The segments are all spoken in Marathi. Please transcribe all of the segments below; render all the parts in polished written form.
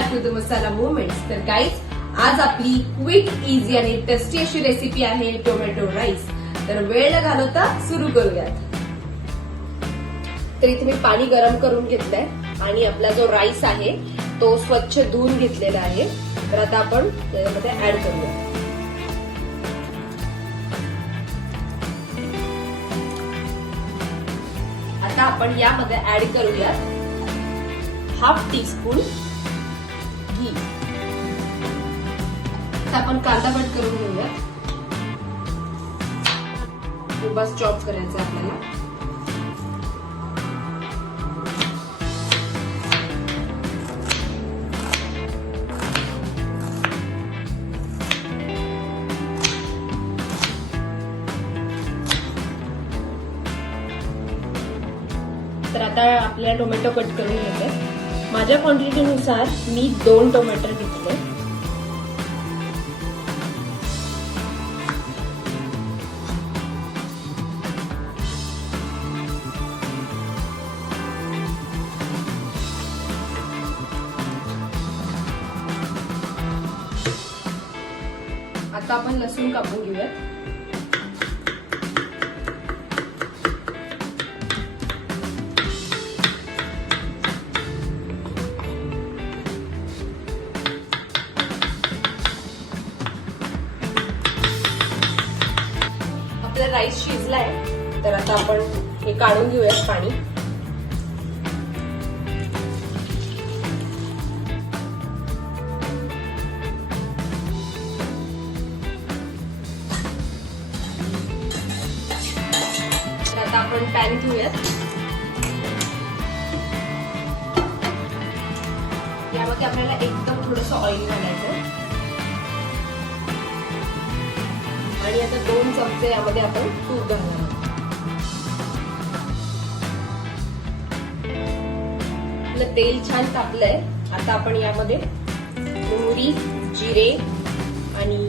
Back to the masala moments. तर गाईज, आज आपली क्विक, इझी आणि टेस्टी अशी रेसिपी आहे टोमॅटो राईस. तर वेळ न घालवता सुरू करूयात. तर इथे मी पाणी गरम करून घेतलंय आणि आपला जो राईस आहे तो स्वच्छ धुवून घेतलेला आहे. तर आता आपण त्यामध्ये ऍड करूया. आता आपण यामध्ये ऍड करूया हाफ टीस्पून घी. आता आपण कांदा कट करून घेऊया. बस चॉप करायचा आपल्याला. तर आता आपल्याला टोमॅटो कट करून घ्यायचे. माझ्या क्वांटिटीनुसार मी 2 टोमॅटो घेतले. आता आपण लसूण कापून घेऊया. आपला राईस शिजलाय, तर आता आपण हे काढून घेऊया पाणी. आता आपण पॅन घेऊयात. यामध्ये आपल्याला एकदम थोडंसं ऑइल घालायचं आणि आता 2 चमचे यामध्ये आपण तूप घालणार. आपलं तेल छान तापलंय. आता आपण यामध्ये मोहरी, जिरे आणि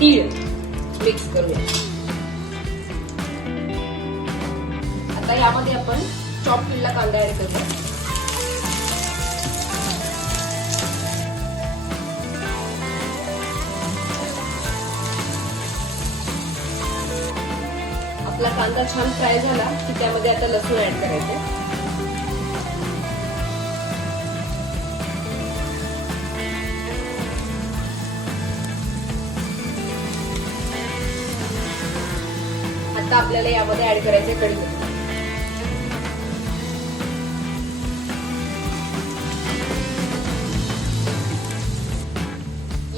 तीळ मिक्स करूया. आता यामध्ये आपण चॉप केलेला कांदा ऍड करूया. आपला कांदा छान फ्राय झाला की त्यामध्ये आता लसूण ऍड करायचं. आता आपल्याला यामध्ये ऍड करायचे कढीपत्ता.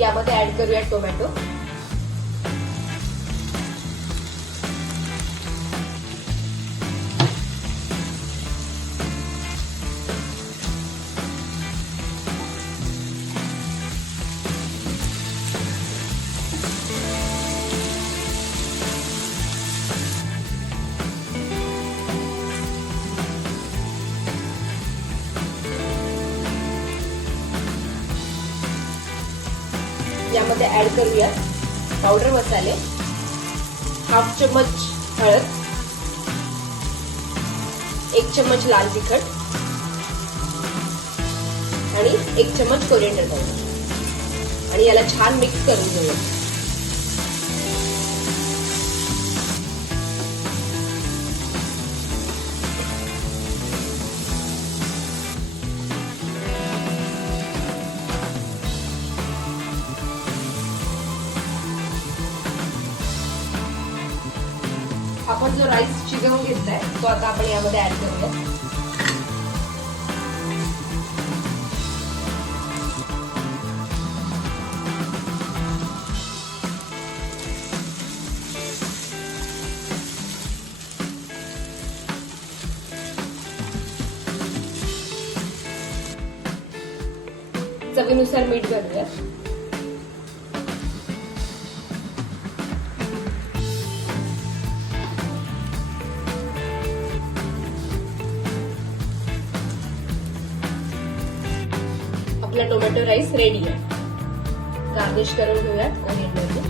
यामध्ये ऍड करूया टोमॅटो. यामध्ये ऍड करूया पावडर मसाले, हाफ चम्मच हळद, 1 चम्मच लाल तिखट आणि 1 चम्मच कोरिएंडर पावडर आणि याला छान मिक्स करून घेऊया. आपण जो राईस शिजवून घेतलाय तो आता आपण यामध्ये ऍड करूया. चवीनुसार मीठ घालूया. आपला टोमॅटो राईस रेडी आहे. गार्निश करून घेऊयात कोरिएंडरने.